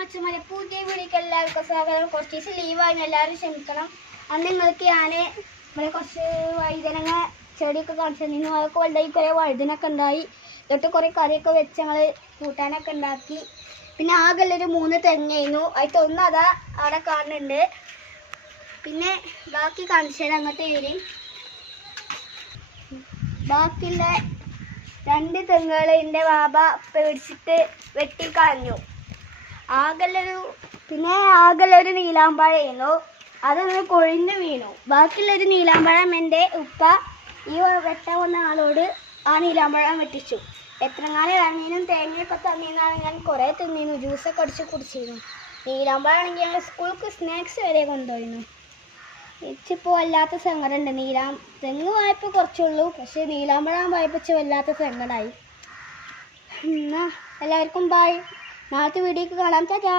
മച്ചന്മാരെ പുതിയ വീഡിയോക്ക് എല്ലാവർക്കും സ്വാഗതം. കുറച്ച് ദിവസം ലീവായിരുന്നു, എല്ലാവരും ക്ഷമിക്കണം. അന്ന് നിങ്ങൾക്ക് ഞാൻ ഇവിടെ കുറച്ച് വഴുതനങ്ങ ചെടിയൊക്കെ കാണിച്ചു തന്നിരുന്നു. അതൊക്കെ വലുതായി കുറേ വഴുതനൊക്കെ ഉണ്ടായി. എന്നിട്ട് കുറേ കറിയൊക്കെ വെച്ച് ഞങ്ങൾ കൂട്ടാനൊക്കെ ഉണ്ടാക്കി. പിന്നെ ആകെയുള്ളൊരു 3 തെങ്ങായിരുന്നു. അതിലൊന്നും അതാ അവിടെ കാണുന്നുണ്ട്. പിന്നെ ബാക്കി കാണിച്ചു തരാം, അങ്ങോട്ട് വരും. ബാക്കിയുള്ള 2 തെങ്ങുകൾ എൻ്റെ ബാബ പേടിച്ചിട്ട് വെട്ടിക്കളഞ്ഞു. ആകെയുള്ളൊരു നീലാമ്പഴമായിരുന്നു, അതൊന്ന് കൊഴിഞ്ഞ് വീണു. ബാക്കിയുള്ളൊരു നീലാമ്പഴം എൻ്റെ ഉപ്പ ഈ വെട്ടാൻ വന്ന ആളോട് ആ നീലാമ്പഴം വെട്ടിച്ചു. എത്രങ്ങാനും ഇറങ്ങിയും തേങ്ങയൊക്കെ തന്നിരുന്നാണ് ഞാൻ കുറേ തിന്നിരുന്നു, ജ്യൂസൊക്കെ അടിച്ച് കുടിച്ചിരുന്നു. നീലാമ്പഴം ആണെങ്കിൽ ഞങ്ങൾ സ്കൂൾക്ക് സ്നാക്സ് വരെ കൊണ്ടുപോയിരുന്നു. എനിക്കിപ്പോൾ വല്ലാത്ത സങ്കടമുണ്ട്. തെങ്ങ് വായ്പ കുറച്ചുള്ളൂ, പക്ഷേ നീലാമ്പഴം വായ്പച്ച് വല്ലാത്ത സങ്കടമായി. എന്നാൽ എല്ലാവർക്കും ബൈ. നാളത്തെ വീഡിയോക്ക് കാണാം. ടാറ്റാ.